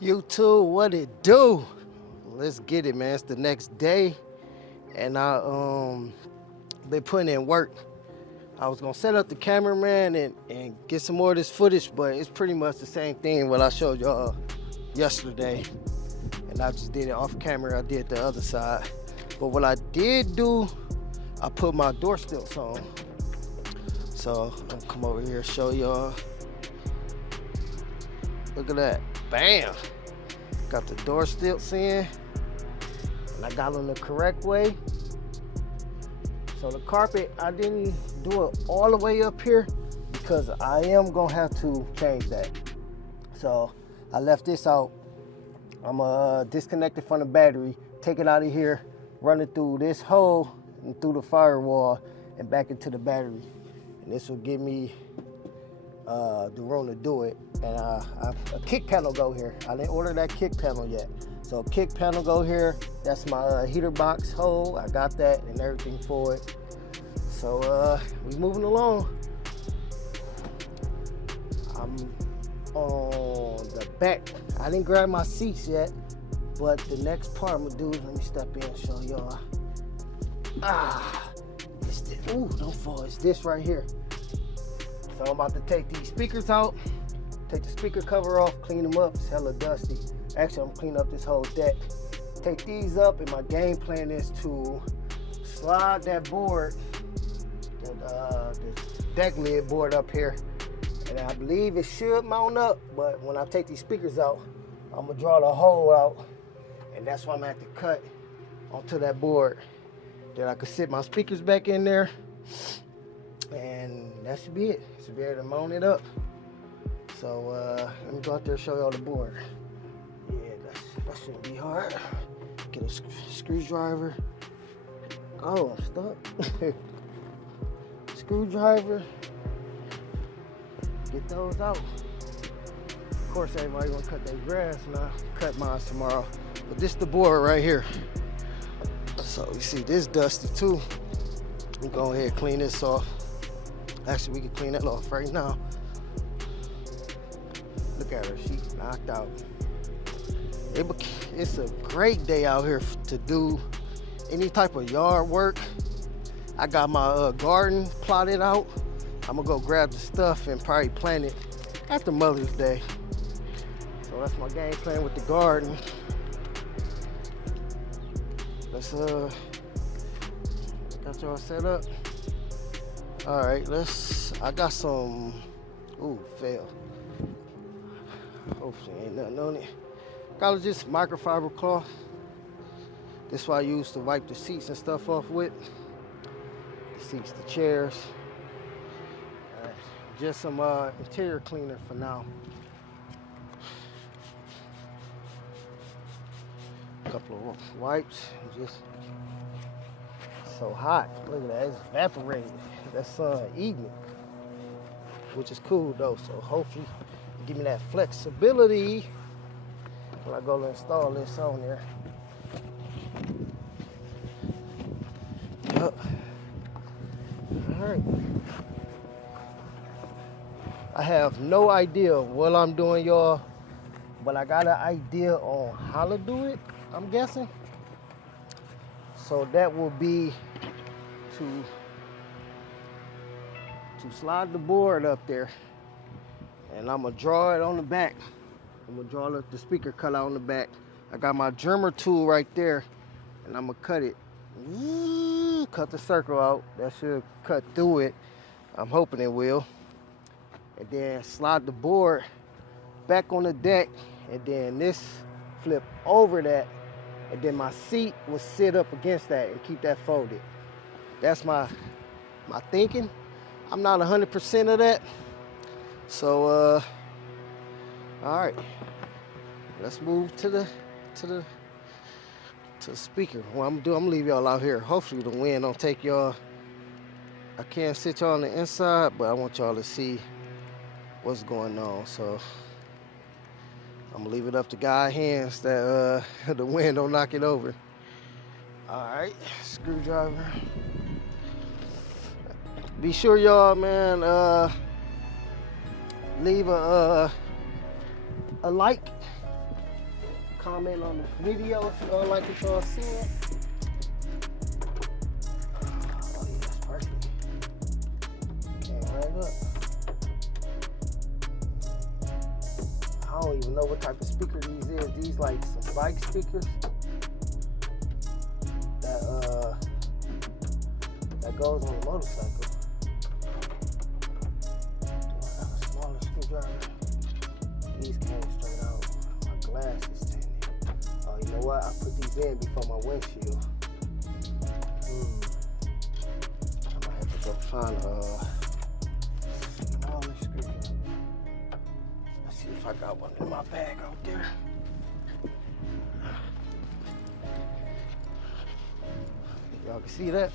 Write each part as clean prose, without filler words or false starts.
YouTube, what it do? Let's get it, man. It's the next day, and I been putting in work. I was gonna set up the cameraman and get some more of this footage, but it's pretty much the same thing what I showed y'all yesterday, and I just did it off camera. I did the other side, but what I did do, I put my door stilts on. So I'm gonna come over here and show y'all. Look at that, bam! Got the door stilts in, and I got them the correct way. So the carpet, I didn't do it all the way up here because I am gonna have to change that. So I left this out. I'm gonna disconnect it from the battery, take it out of here, run it through this hole and through the firewall and back into the battery. And this will give me the room to do it. And a kick panel go here. I didn't order that kick panel yet. So kick panel go here. That's my heater box hole. I got that and everything for it. So we moving along. I'm on the back. I didn't grab my seats yet, but the next part I'm gonna do is, let me step in and show y'all. It's this, ooh, don't fall. It's this right here. So I'm about to take these speakers out, take the speaker cover off, clean them up. It's hella dusty. Actually, I'm cleaning up this whole deck. Take these up, and my game plan is to slide that board, the deck lid board up here, and I believe it should mount up, but when I take these speakers out, I'm gonna draw the hole out, and that's why I'm gonna have to cut onto that board. Then I can sit my speakers back in there, and that should be it. Should be able to mount it up. So let me go out there and show y'all the board. Yeah, that shouldn't be hard. Get a screwdriver. Oh, I'm stuck. Screwdriver. Get those out. Of course, everybody gonna cut their grass now. Cut mine tomorrow. But this the board right here. So you see this dusty too. We'll go ahead and clean this off. Actually, we can clean that off right now. Look at her, she's knocked out. It's a great day out here to do any type of yard work. I got my garden plotted out. I'm gonna go grab the stuff and probably plant it after Mother's Day. So that's my game plan with the garden. Let's got y'all set up. All right, I got some, ooh, fail. Hopefully ain't nothing on it. Got just microfiber cloth. This is what I use to wipe the seats and stuff off with. The seats, the chairs. Just some interior cleaner for now. A couple of wipes. Just so hot. Look at that, it's evaporating. That sun eating it, which is cool though. So hopefully give me that flexibility when I go to install this on there. Yep. All right. I have no idea what I'm doing, y'all, but I got an idea on how to do it, I'm guessing. So that will be to slide the board up there, and I'm gonna draw it on the back. I'm gonna draw the speaker cut out on the back. I got my dremmer tool right there, and I'm gonna cut it. Cut the circle out. That should cut through it. I'm hoping it will. And then slide the board back on the deck, and then this flip over that, and then my seat will sit up against that and keep that folded. That's my thinking. I'm not 100% of that. So all right, let's move to the speaker. What I'm gonna leave y'all out here. Hopefully the wind don't take y'all. I can't sit y'all on the inside, but I want y'all to see what's going on. So I'm gonna leave it up to God's hands that the wind don't knock it over. Alright, screwdriver. Be sure y'all, man, leave a like, comment on the video if y'all like what y'all seeing. Oh yeah, that's perfect. Came right up. I don't even know what type of speaker these is. These like some bike speakers that goes on a motorcycle. I got a smaller screwdriver. These came straight out. My glass is tinted. Oh, you know what? I put these in before my windshield. I might have to go find a smaller screwdriver. Let's see if I got one in my bag out there. Y'all can see that?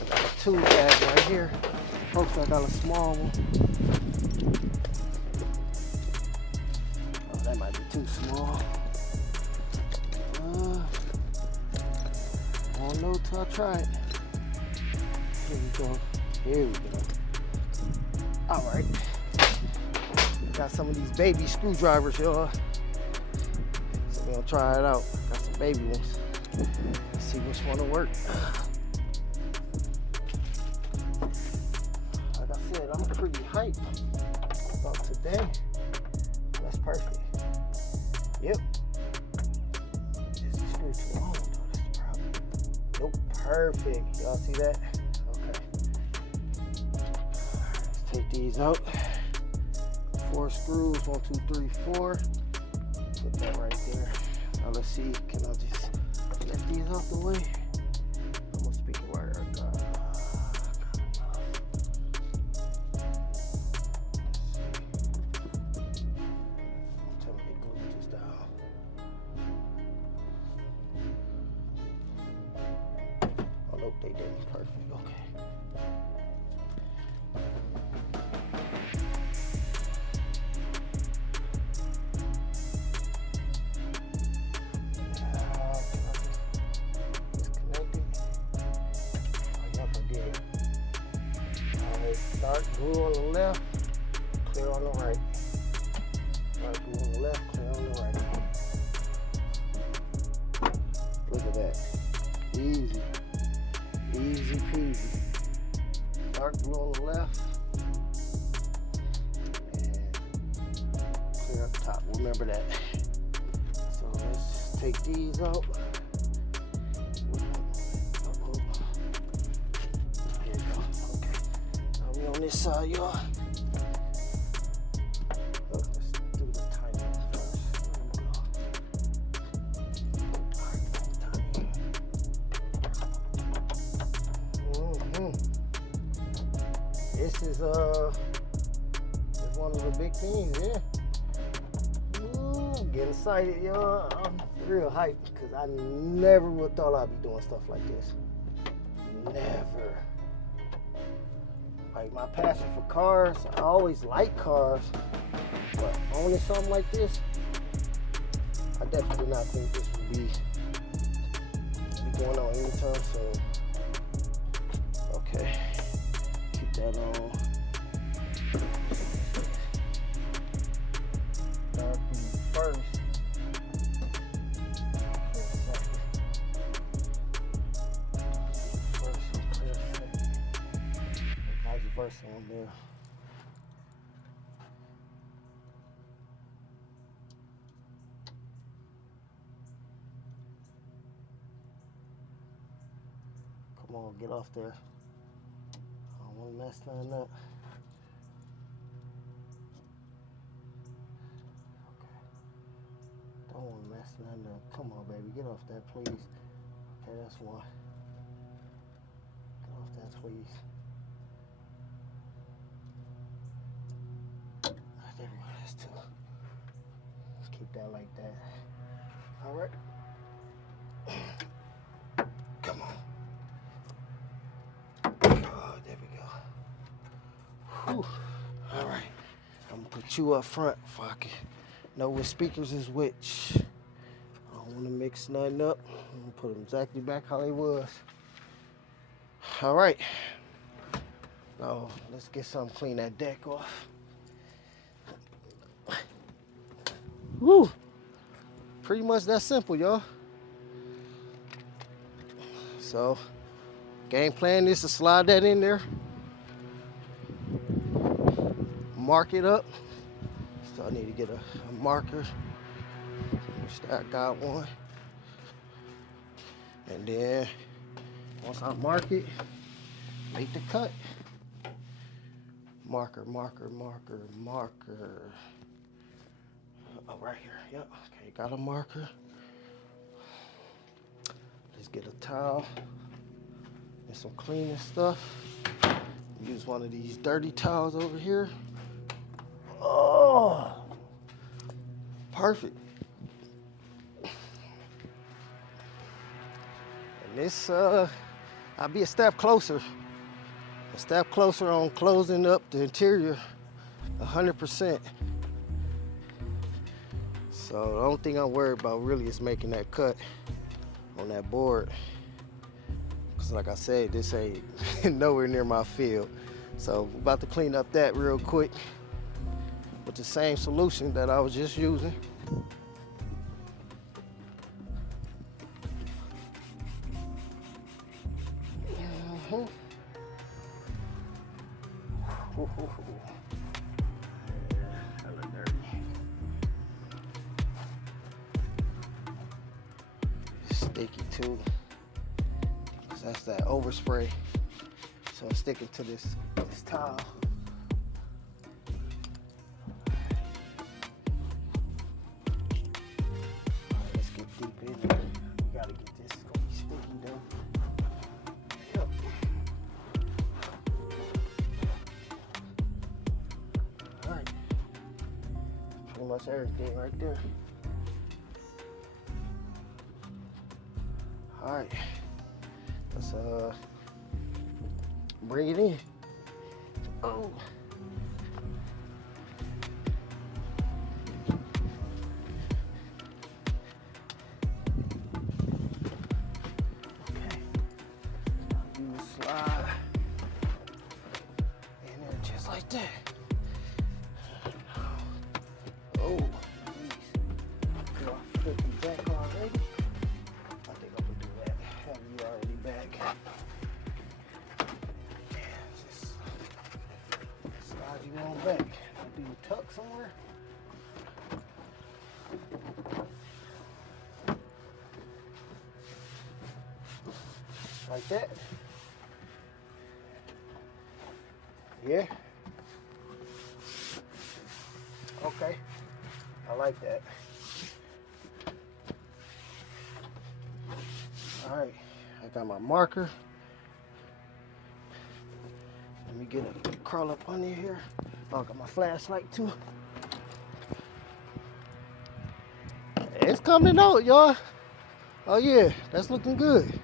I got a tool bag right here. Folks, I got a small one. Oh, that might be too small. I don't know till I try it. Here we go. Here we go. All right. Got some of these baby screwdrivers, y'all. So we're gonna try it out. Got some baby ones. Let's see which one will work. Like I said, I'm pretty hyped about today. That's perfect. Yep. This screw too long though, that's the problem. Nope, perfect. Y'all see that? Okay. Let's take these out. 4 screws, 1, 2, 3, 4. Put that right there. Now let's see, can I just get these out the way? I'm gonna speak wire. I got enough. Tell me to glue this down. Oh nope, they didn't. Perfect. Okay. Dark blue on the left, clear on the right. Dark blue on the left, clear on the right. Look at that. Easy. Easy peasy. Dark blue on the left. And clear up top. Remember that. So let's take these out. On this side, y'all. Let's do the tiny one first. This is one of the big things, yeah. Ooh, getting excited, y'all. I'm real hyped because I never would have thought I'd be doing stuff like this. Never. Like my passion for cars, I always like cars, but owning something like this, I definitely did not think this would be going on anytime soon. Okay, keep that on. Dark blue first. First one there. Come on, get off there. I don't want to mess nothing up. Okay. Don't want to mess nothing up. Come on, baby, get off that, please. Okay, that's one. Get off that, please. There we go, that's 2. Let's keep that like that. All right. Come on. Oh, there we go. Whew. All right. I'm gonna put you up front so I can know which speakers is which. I don't want to mix nothing up. I'm gonna Put them exactly back how they was. All right. Now, let's get something clean that deck off. Woo! Pretty much that simple, y'all. So, game plan is to slide that in there. Mark it up. So I need to get a marker. Which I got one. And then once I mark it, make the cut. Marker, marker, marker, marker. Oh, right here. Yep. Okay, got a marker. Let's get a towel and some cleaning stuff. Use one of these dirty towels over here. Oh, perfect. And this, I'll be a step closer on closing up the interior 100%. So the only thing I'm worried about really is making that cut on that board. Cause like I said, this ain't nowhere near my field. So we're about to clean up that real quick with the same solution that I was just using. Sticky too, because that's that overspray. So I'm sticking to this towel. Alright, let's get deep in there. We gotta get this. It's gonna be sticky though. Yep. Alright. Pretty much everything right there. All right, let's bring it in. Oh. Okay. You slide in there just like that. Oh, geez. Girl, I flipped you back already. On back. Do you tuck somewhere? Like that? Yeah? Okay. I like that. Alright. I got my marker. Let me get a crawl up under here. Oh, I got my flashlight too. It's coming out, y'all. Oh yeah, that's looking good.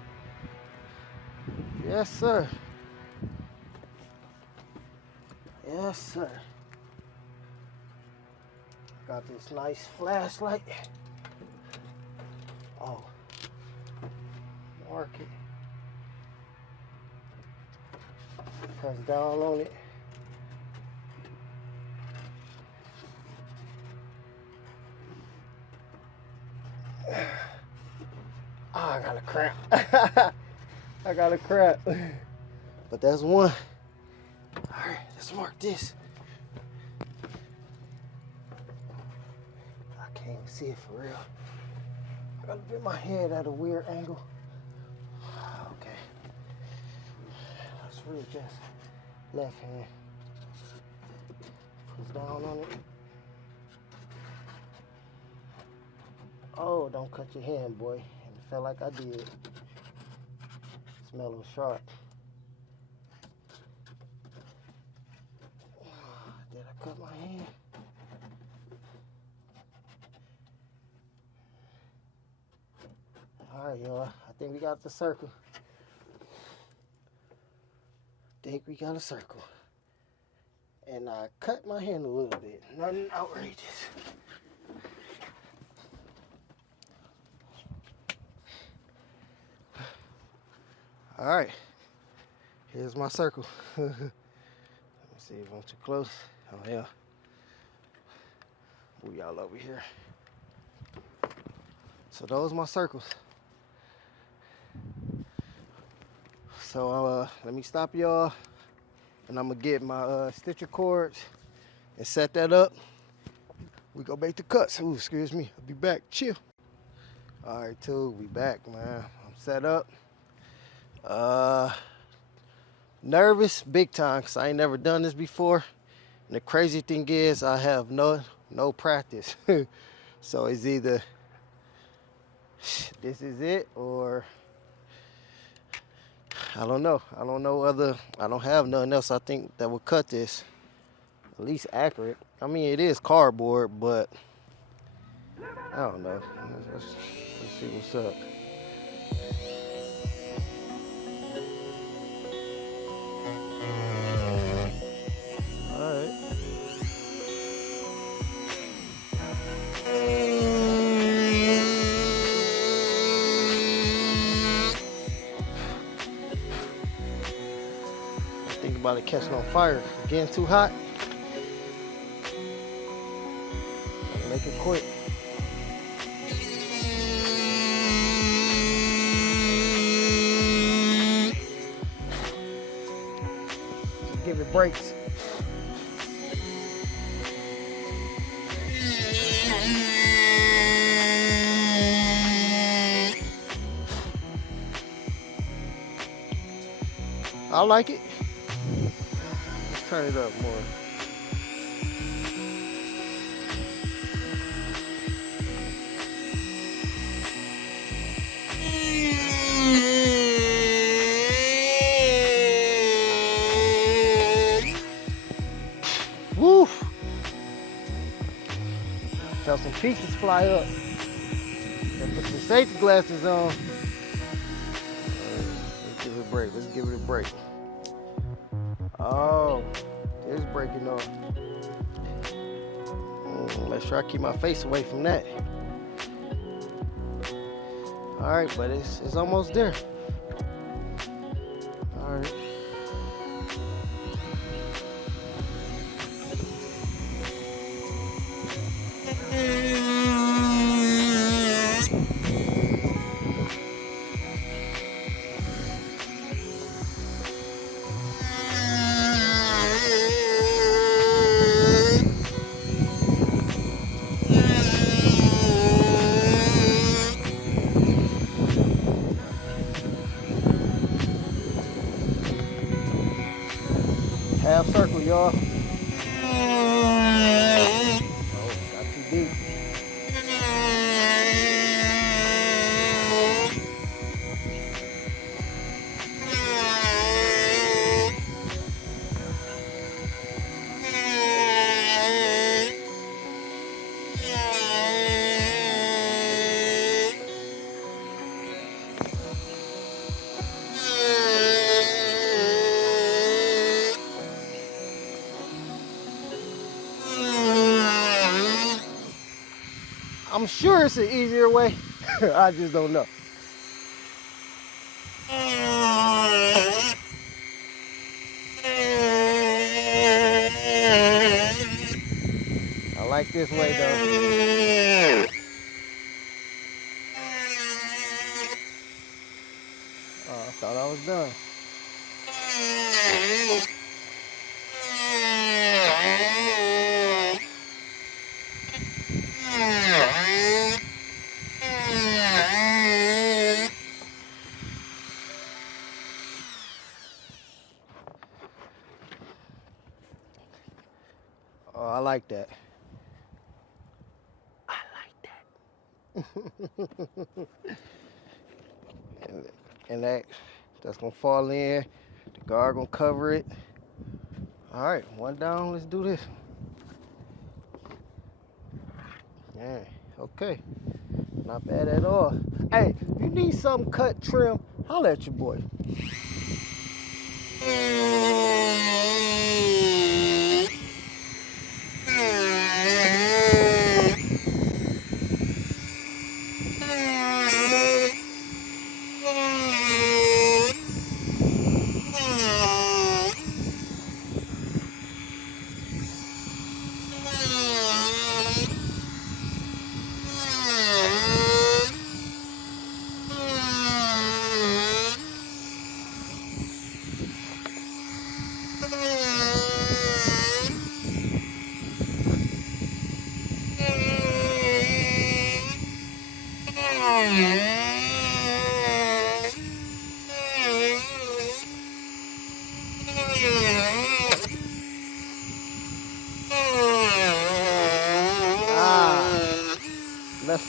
Yes, sir. Yes, sir. Got this nice flashlight. Oh, mark it. Press down on it. Oh, I got a cramp. I got a cramp. But that's one. All right, let's mark this. I can't even see it for real. I gotta bend my head at a weird angle. Okay. That's really just left hand. Push down on it. Oh, don't cut your hand, boy. And it felt like I did. Smell them sharp. Did I cut my hand? All right, y'all. I think we got the circle. And I cut my hand a little bit. Nothing outrageous. All right, here's my circle. Let me see if I'm too close. Oh yeah. Move y'all over here. So those are my circles. So let me stop y'all, and I'm gonna get my stitcher cords and set that up. We go make the cuts. Ooh, excuse me. I'll be back. Chill. All right, too. We back, man. I'm set up. Nervous, big time, cause I ain't never done this before. And the crazy thing is, I have no practice. So it's either this is it, or I don't know. I don't have nothing else I think that would cut this at least accurate. I mean, it is cardboard, but I don't know. Let's see what's up. All right. Think about it catching on fire. Getting too hot. Make it quick. Give it breaks. I like it. Let's turn it up more. Woo! Felt some pieces fly up. And put some safety glasses on. Let's give it a break. Let's give it a break. Oh, it's breaking off. Let's try to keep my face away from that. All right, but it's almost there. All right. Half circle, y'all. Oh, got too deep. I'm sure it's an easier way. I just don't know. I like this way though. I thought I was done. Oh, I like that. I like that. and that's gonna fall in. The guard gonna cover it. All right, one down. Let's do this. Yeah, okay. Not bad at all. Hey, if you need something cut, trim, holla at your boy.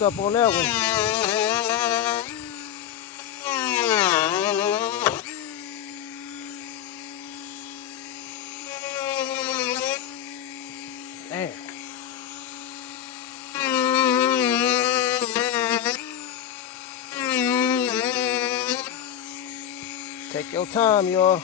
up on that one. Damn. Take your time, y'all.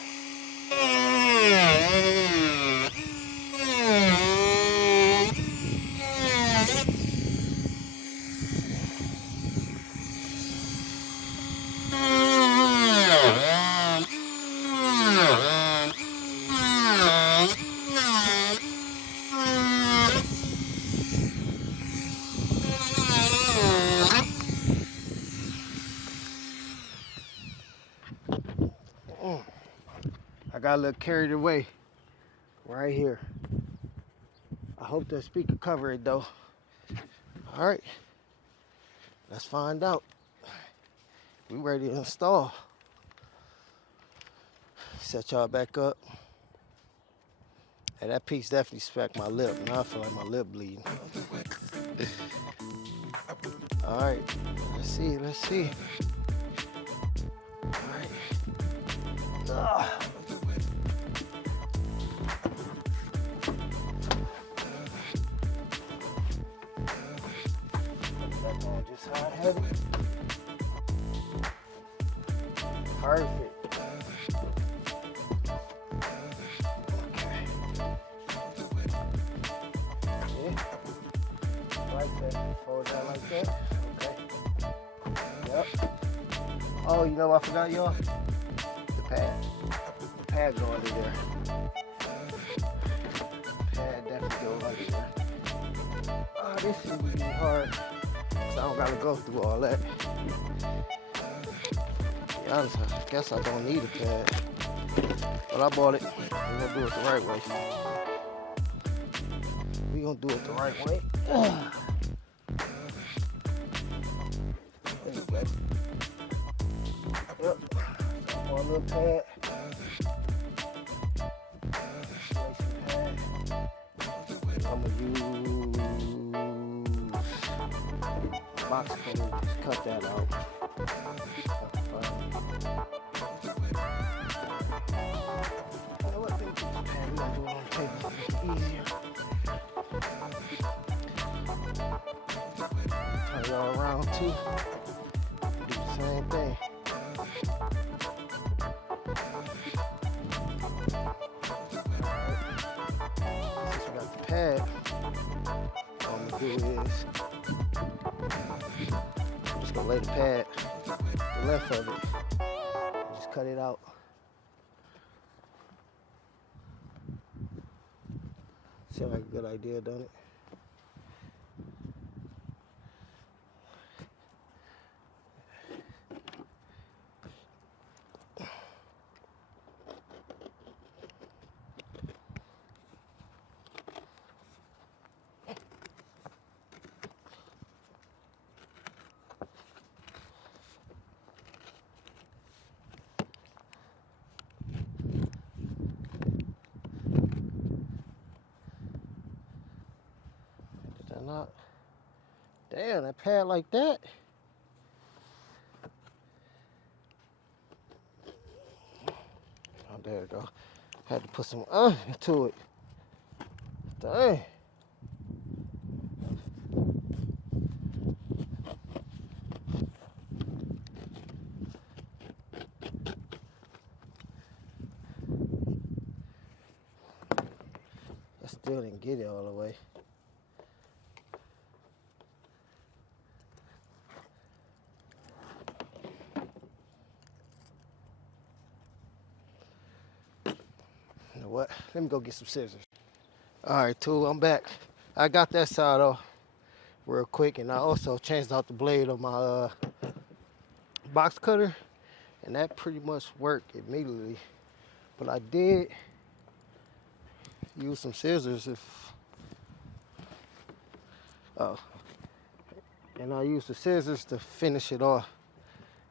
I got a little carried away right here. I hope that speaker cover it though. All right, let's find out. We ready to install. Set y'all back up. Hey, that piece definitely smacked my lip. Now I feel like my lip bleeding. All right, let's see. All right. Back on just how I had it. Perfect. Okay. Yeah. Like that. Fold that like that. Okay. Yep. Oh, you know what I forgot, y'all? The pad. The pad go under there. Pad definitely go under there. Oh, this should be hard. So I don't gotta go through all that. To be honest, I guess I don't need a pad. But I bought it. We're gonna do it the right way. We're gonna do it the right way. There you go. Yep. One little pad. I'm gonna use box cutter. Just cut that out. You know what? We're gonna do it on the table. Make it easier. Turn y'all around too. Do the same thing. Since we got the pad, all I'm gonna do is I'm just gonna lay the pad, the length of it, and just cut it out. Seems like a good idea, don't it? Not. Damn, that pad like that. Oh, there we go. Had to put some into it. Dang. I still didn't get it all the way. You know what? Let me go get some scissors. All right, tool, I'm back. I got that side off real quick, and I also changed out the blade of my box cutter, and that pretty much worked immediately. But I did use some scissors and I used the scissors to finish it off.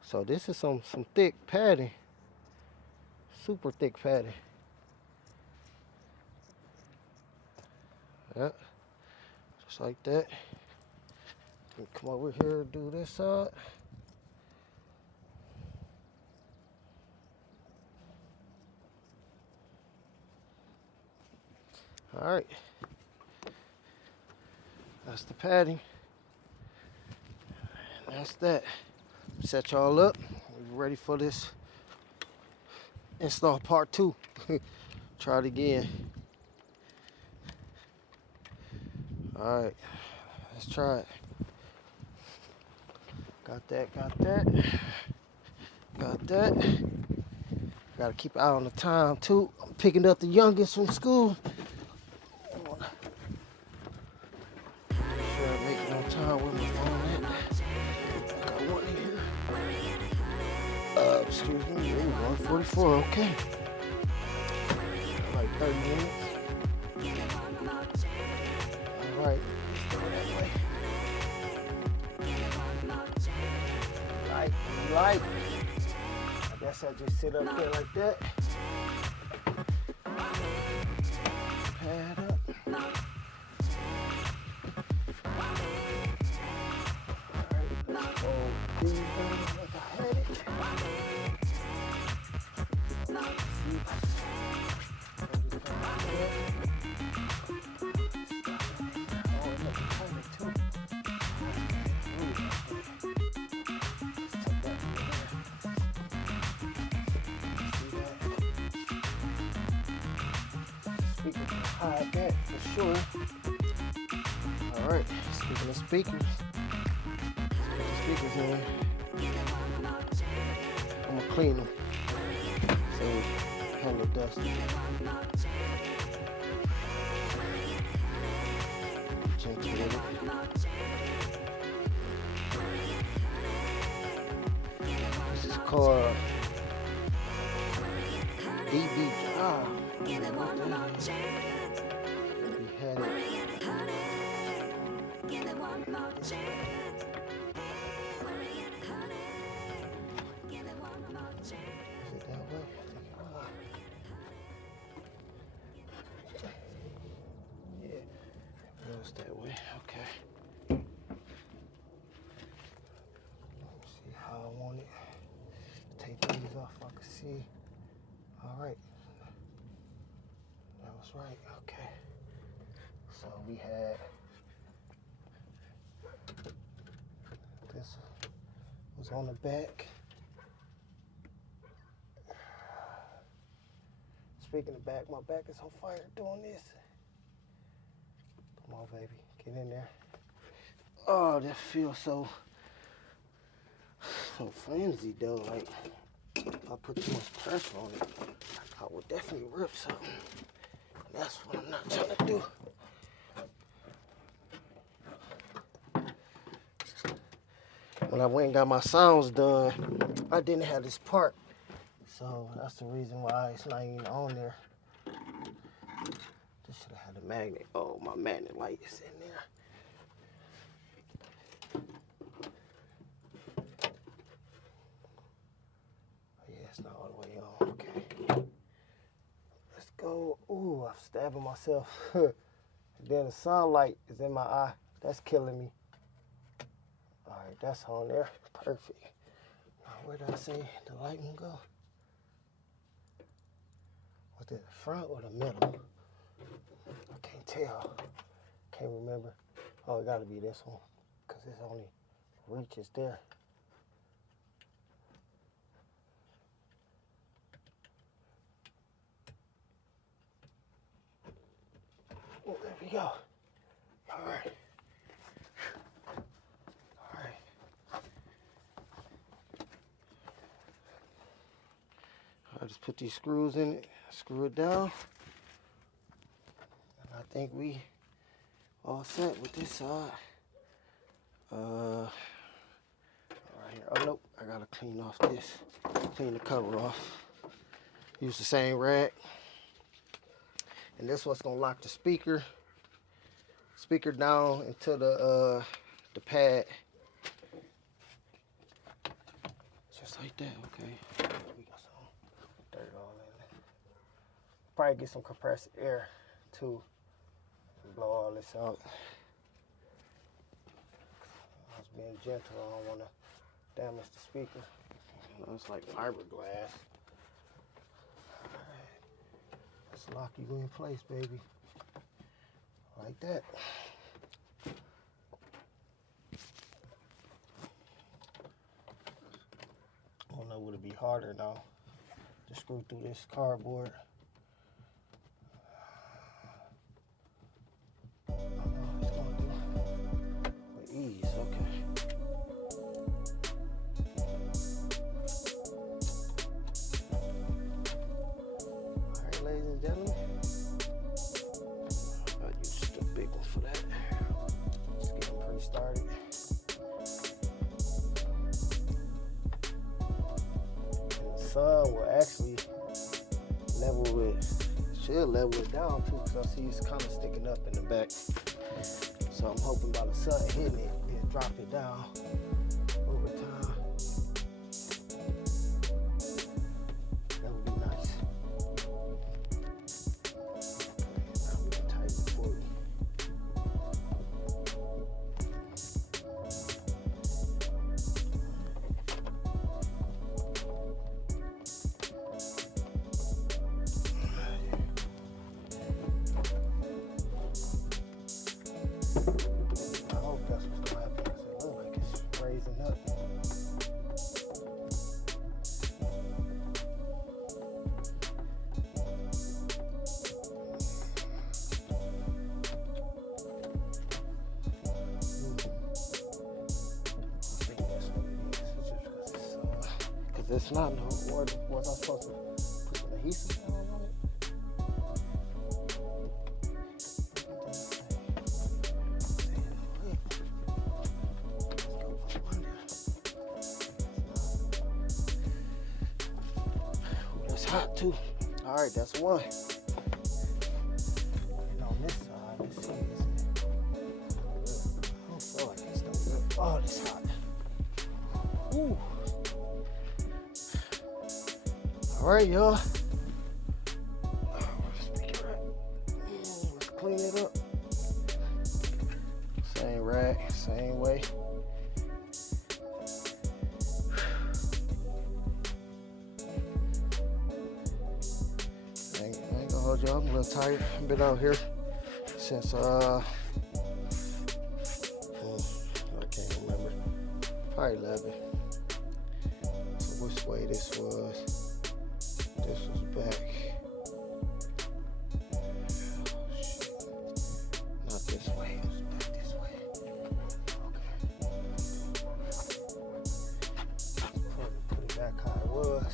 So this is some thick padding, super thick padding. Yep, just like that. Come over here, do this side. All right, that's the padding. That's that. Set y'all up. We're ready for this install part 2. Try it again. All right, let's try it. Got that, got that. Got that. Gotta keep an eye on the time too. I'm picking up the youngest from school. Sure I make it on time with my phone at. Got one in here. Excuse me, 1:44, okay. Like 30 minutes. All right, that way. Light. I guess I just sit up there like that. Pad up. Alright, let's go these things like I had it. Hide that for sure. Alright, speaking of speakers, let's put the speakers in. I'm gonna clean them. So hella dusty. Gentle with it. This is called DB. We had it. Is it that way? Yeah, it goes that way. Okay. Let's see how I want it. Take these off so I can see. All right. That was right. Okay. So we had this was on the back. Speaking of back, my back is on fire doing this. Come on, baby. Get in there. Oh, that feels so flimsy though. Like if I put too much pressure on it, I would definitely rip something. That's what I'm not trying to do. When I went and got my sounds done, I didn't have this part. So that's the reason why it's not even on there. This should have had a magnet. Oh, my magnet light is in there. Oh, yeah, it's not all the way on. Okay. Let's go. Ooh, I'm stabbing myself. Then the sunlight is in my eye. That's killing me. All right, that's on there. Perfect. Now, where did I say the lighting go? Was it the front or the middle? I can't tell. Can't remember. Oh, it gotta be this one, because it's only reaches there. Oh, there we go. All right. All right. I just put these screws in it, screw it down. And I think we all set with this side. Right here. Oh, nope. I gotta clean off this. Clean the cover off. Use the same rag. And this what's gonna lock the speaker down into the pad. Just like that, okay. We got some dirt all in there. Probably get some compressed air too. And blow all this out. being gentle. I don't want to damage the speaker. You know, it's like fiberglass. Alright. Let's lock you in place, baby. Like that. I don't know, would it be harder now to screw through this cardboard? Oh, no, it's going through with ease. Okay. All right, ladies and gentlemen. I used the big one for that. Just getting pre-started. Sun will actually should level it down too, because I see it's kind of sticking up in the back. So I'm hoping by the sun hitting it, it'll drop it down over time. That would be nice. Now we can tighten it for you. It's not no or was I supposed to put some adhesive down on it? That's hot too. All right, that's one. And on this side, let's see. I don't feel like it's no good. Oh, it's hot. Ooh. All right, y'all. Let's clean it up. Same rack, same way. I ain't gonna hold y'all. I'm a little tired. I've been out here since I can't remember. Probably 11. So which way this was? This was back. Oh, shit. Not this way. It was back this way. Okay. Put it back how it was.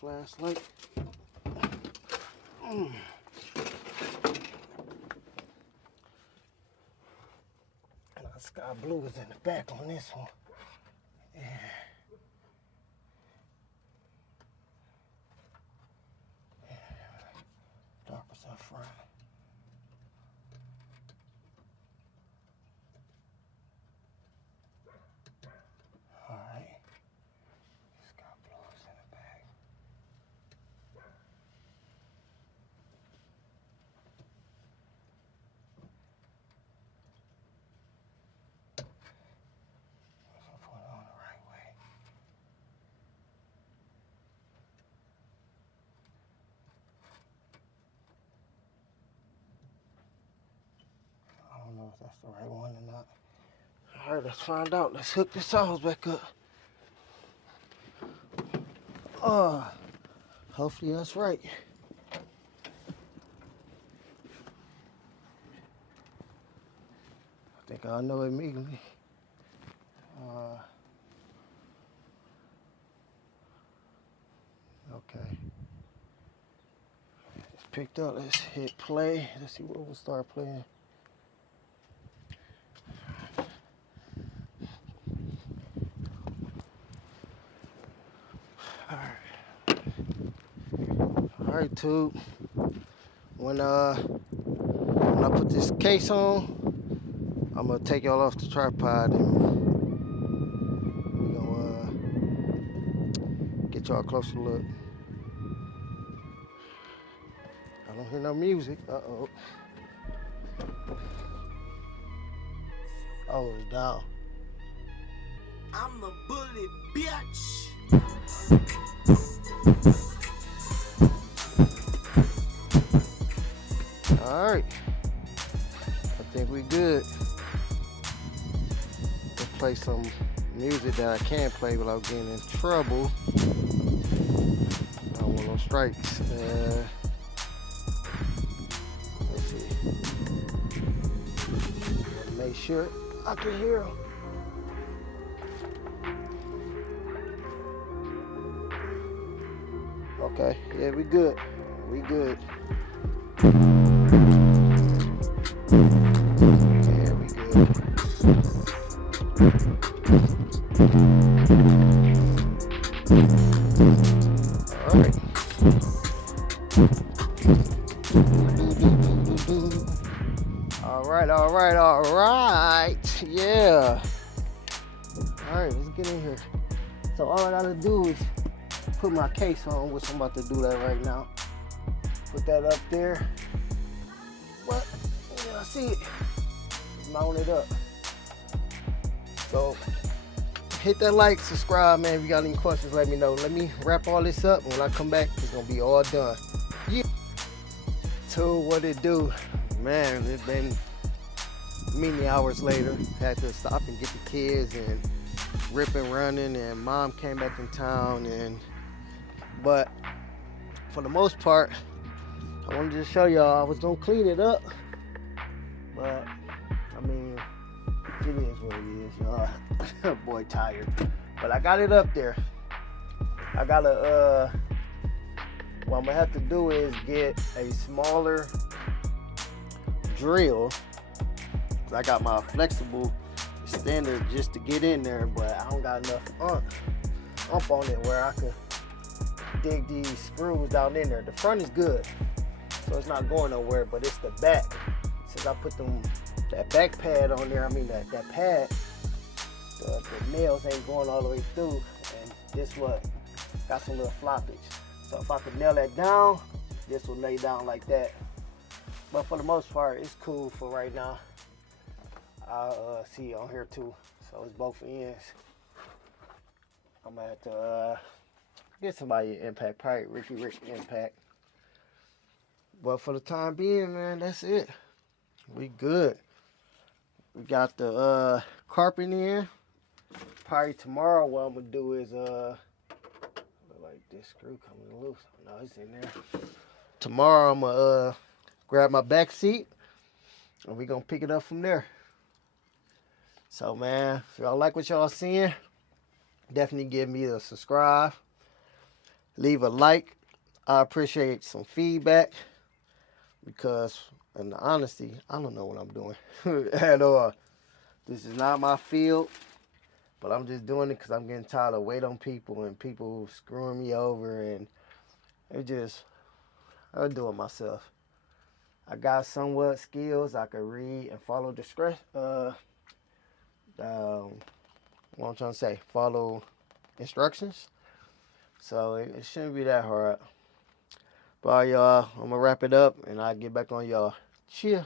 Flashlight. And our sky blue is in the back on this one. Yeah. Darkest up front. All right. Sky blue is in the back. I don't know if that's the right one or not. All right, let's find out. Let's hook this hose back up. Hopefully that's right. I think I know immediately. Okay. It's picked up. Let's hit play. Let's see what we'll start playing. All right, tube. when I put this case on, I'm gonna take y'all off the tripod and we gonna get y'all a closer look. I don't hear no music. Uh-oh. Oh, it's down. I'm the bully, bitch. All right. I think we good. Let's play some music that I can play without getting in trouble. I don't want no strikes. Let's see. Make sure I can hear them. Okay, yeah, we good. We good. Yeah, we good. All right. All right. Yeah. All right, let's get in here. So all I gotta do is put my case on, which I'm about to do that right now. Put that up there. What? Yeah, I see it. Mount it up. So hit that like, subscribe, man. If you got any questions, let me know. Let me wrap all this up, and when I come back, it's gonna be all done. Yeah. So what it do? Man, it's been many hours later. Had to stop and get the kids and rip and running, and mom came back in town, but for the most part, I wanted to show y'all I was gonna clean it up, but I mean, it is what it is, y'all. Boy tired, but I got it up there. I gotta what I'm gonna have to do is get a smaller drill. I got my flexible extender just to get in there, but I don't got enough ump on it where I could dig these screws down in there. The front is good, so it's not going nowhere, but it's the back. Since I put that back pad on there, I mean that pad, the nails ain't going all the way through, and this what got some little floppage. So if I could nail that down, this will lay down like that. But for the most part, it's cool for right now. I'll see on here too, so it's both ends. I'm gonna have to get somebody an impact, probably Rick impact. But for the time being, man, that's it. We good. We got the carpet in. Probably tomorrow, what I'm gonna do is like this screw coming loose. No, it's in there. Tomorrow, I'm gonna grab my back seat, and we gonna pick it up from there. So, man, if y'all like what y'all seeing, definitely give me a subscribe. Leave a like. I appreciate some feedback because, in honesty, I don't know what I'm doing at all. This is not my field, but I'm just doing it because I'm getting tired of waiting on people and people screwing me over, and I'll do it myself. I got somewhat skills. I can read and follow what I'm trying to say, follow instructions. So it shouldn't be that hard. But y'all, I'm gonna wrap it up and I'll get back on y'all. Cheers.